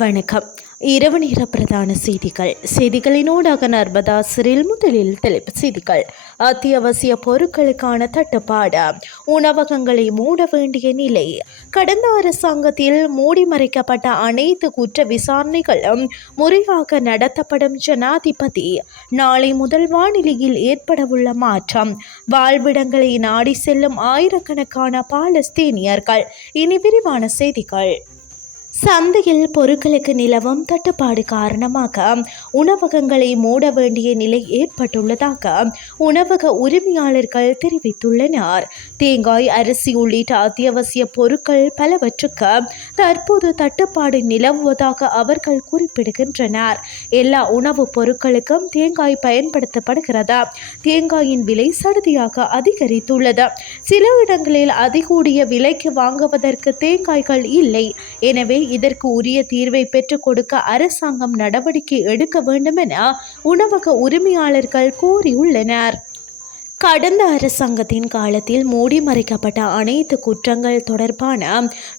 வணக்கம். இரவு நேர பிரதான செய்திகள். செய்திகளினூடாக நர்மதா சிறில் முதலில் தலைப்பு செய்திகள். அத்தியாவசிய பொருட்களுக்கான தட்டுப்பாடு. உணவகங்களை மூட வேண்டிய நிலை. கடந்த அரசாங்கத்தில் மூடி மறைக்கப்பட்ட அனைத்து குற்ற விசாரணைகளும் முறையாக நடத்தப்படும் ஜனாதிபதி. நாளை முதல் வானிலையில் ஏற்படவுள்ள மாற்றம். வாழ்விடங்களை நாடி செல்லும் ஆயிரக்கணக்கான பாலஸ்தீனியர்கள். இனி விரிவான செய்திகள். சந்தையில் பொருட்களுக்கு நிலவும் தட்டுப்பாடு காரணமாக உணவகங்களை மூட வேண்டிய நிலை ஏற்பட்டுள்ளதாக உணவக உரிமையாளர்கள் தெரிவித்துள்ளனர். தேங்காய் அரிசி உள்ளிட்ட அத்தியாவசிய பொருட்கள் பலவற்றுக்கு தற்போது தட்டுப்பாடு நிலவுவதாக அவர்கள் குறிப்பிடுகின்றனர். எல்லா உணவுப் பொருட்களுக்கும் தேங்காய் பயன்படுத்தப்படுகிறது. தேங்காயின் விலை சடுதியாக அதிகரித்துள்ளது. சில இடங்களில் அதிகூடிய விலைக்கு வாங்குவதற்கு தேங்காய்கள் இல்லை. எனவே இதற்கு உரிய தீர்வை பெற்றுக் கொடுக்க அரசாங்கம் நடவடிக்கை எடுக்க வேண்டும் என உணவக உரிமையாளர்கள் கோரியுள்ளனர் கடந்த அரசாங்கத்தின் காலத்தில் மூடி மறைக்கப்பட்ட அனைத்து குற்றங்கள் தொடர்பான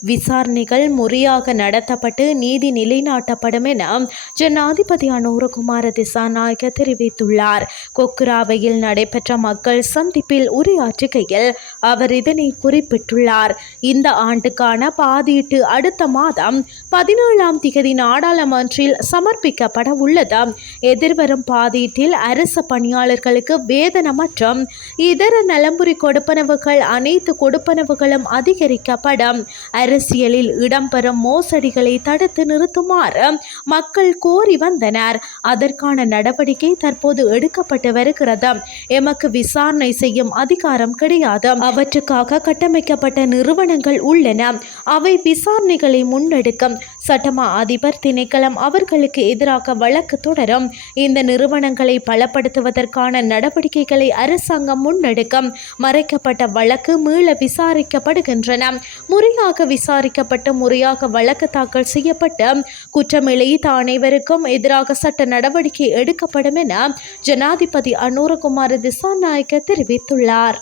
விசாரணைகள் முறையாக நடத்தப்பட்டு நீதி நிலைநாட்டப்படும் என ஜனாதிபதி அனுரகுமார திசாநாயக தெரிவித்துள்ளார். கொக்குராவையில் நடைபெற்ற மக்கள் சந்திப்பில் உரையாற்றுகையில் அவர் இதனை குறிப்பிட்டுள்ளார். இந்த ஆண்டுக்கான பாதீட்டு அடுத்த மாதம் பதினேழாம் திகதி நாடாளுமன்றில் சமர்ப்பிக்கப்பட உள்ளது. எதிர்வரும் பாதீட்டில் அரசு பணியாளர்களுக்கு வேதனம் மற்றும் இதர நலம்புரி கொடுப்பனவுகள் அனைத்து கொடுப்பனவுகளும் அதிகரிக்கப்படும். அரசியலில் இடம்பெறும் மோசடிகளை தடுத்து நிறுத்துமாறு மக்கள் கோரி வந்தனர். அதற்கான நடவடிக்கை தற்போது எடுக்கப்பட்டு வருகிறது. எமக்கு விசாரணை செய்யும் அதிகாரம் கிடையாது. அவற்றுக்காக கட்டமைக்கப்பட்ட நிறுவனங்கள் உள்ளன. அவை விசாரணைகளை முன்னெடுக்கும். சட்டமா அதிபர் திணைக்களம் அவர்களுக்கு எதிராக வழக்கு தொடரும். இந்த நிறுவனங்களை பலப்படுத்துவதற்கான நடவடிக்கைகளை அரசாங்கம் முன்னெடுக்கும். மறைக்கப்பட்ட வழக்கு மீள விசாரிக்கப்படுகின்றன. முறையாக விசாரிக்கப்பட்டு முறையாக வழக்கு தாக்கல் செய்யப்பட்டு குற்றமிழைத்த அனைவருக்கும் எதிராக சட்ட நடவடிக்கை எடுக்கப்படும் என ஜனாதிபதி அனுரகுமார் திசாநாயக்க தெரிவித்துள்ளார்.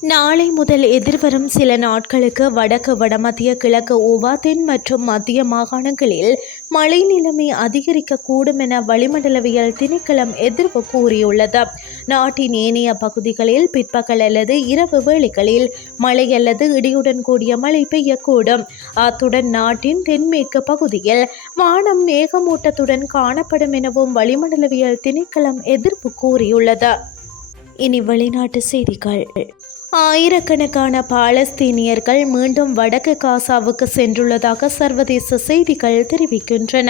நாளை முதல் எதிர்வரும் சில நாட்களுக்கு வடக்கு வடமத்திய கிழக்கு ஓவா தென் மற்றும் மத்திய மாகாணங்களில் மழை நிலைமை அதிகரிக்கக்கூடும் என வளிமண்டலவியல் திணைக்களம் எதிர்ப்பு கூறியுள்ளது. நாட்டின் ஏனைய பகுதிகளில் பிற்பகல் அல்லது இரவு வேளைகளில் மழை அல்லது இடியுடன் கூடிய மழை பெய்யக்கூடும். அத்துடன் நாட்டின் தென்மேற்கு பகுதியில் வானம் மேகமூட்டத்துடன் காணப்படும் எனவும் வளிமண்டலவியல் திணைக்களம் எதிர்ப்பு கூறியுள்ளது. இனி வெளிநாட்டு செய்திகள். ஆயிரக்கணக்கான பாலஸ்தீனியர்கள் மீண்டும் வடக்கு காசாவுக்கு சென்றுள்ளதாக சர்வதேச செய்திகள் தெரிவிக்கின்றன.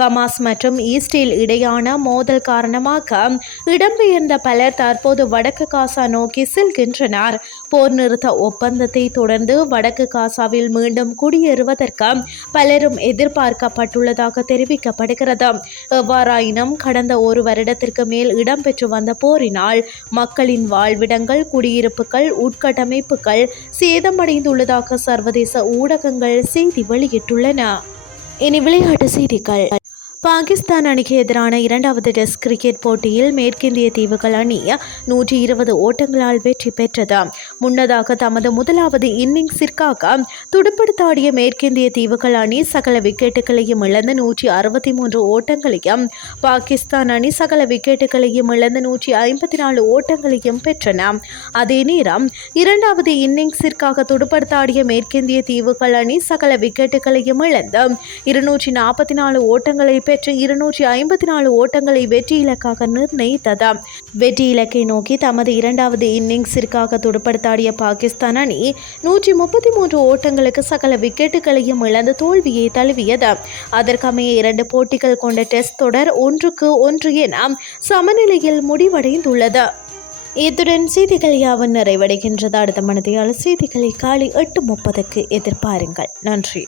கமாஸ் மற்றும் ஈஸ்டில் இடையான மோதல் காரணமாக இடம்பெயர்ந்த பலர் தற்போது வடக்கு காசா நோக்கி செல்கின்றனர். போர் நிறுத்த ஒப்பந்தத்தை தொடர்ந்து வடக்கு காசாவில் மீண்டும் குடியேறுவதற்கு பலரும் எதிர்பார்க்கப்பட்டுள்ளதாக தெரிவிக்கப்படுகிறது. எவ்வாறாயினும் கடந்த ஒரு வருடத்திற்கு மேல் இடம்பெற்று வந்த போரினால் மக்களின் வாழ்விடங்கள் குடியிருப்புகள் உட்கட்டமைப்புகள் சேதமடைந்துள்ளதாக சர்வதேச ஊடகங்கள் செய்தி வெளியிட்டுள்ளன. இனி விளையாட்டு செய்திகள். பாகிஸ்தான் அணிக்கு எதிரான இரண்டாவது டெஸ்ட் கிரிக்கெட் போட்டியில் மேற்கிந்திய தீவுகள் அணி நூற்றி இருபது ஓட்டங்களால் வெற்றி பெற்றது. முன்னதாக தமது முதலாவது இன்னிங்ஸிற்காக துடுப்படுத்தாடிய மேற்கிந்திய தீவுகள் அணி சகல விக்கெட்டுகளையும் இழந்து நூற்றி அறுபத்தி மூன்று ஓட்டங்களையும் பாகிஸ்தான் அணி சகல விக்கெட்டுகளையும் இழந்து நூற்றி ஐம்பத்தி நாலு ஓட்டங்களையும் பெற்றன. அதே நேரம் இரண்டாவது இன்னிங்ஸிற்காக துடுப்படுத்தாடிய மேற்கிந்திய தீவுகள் அணி சகல விக்கெட்டுகளையும் இழந்து இருநூற்றி நாற்பத்தி நாலு ஓட்டங்களை பெற்ற இருநூற்றி ஐம்பத்தி நாலு ஓட்டங்களை வெற்றி இலக்காக நிர்ணயித்தது வெற்றி இலக்கை நோக்கி தமது இரண்டாவது இன்னிங்ஸிற்காக துடுப்படுத்தாடிய பாகிஸ்தான் அணி நூற்றி முப்பத்தி மூன்று ஓட்டங்களுக்கு சகல விக்கெட்டுகளையும் இழந்து தோல்வியை தழுவியது அதற்கமைய இரண்டு போட்டிகள் கொண்ட டெஸ்ட் தொடர் ஒன்றுக்கு ஒன்று என சமநிலையில் முடிவடைந்துள்ளது. இத்துடன் செய்திகள் யாவும் நிறைவடைகின்றது. அடுத்த மனதையால் செய்திகளை காலை எட்டு முப்பதுக்கு எதிர்பாருங்கள். நன்றி.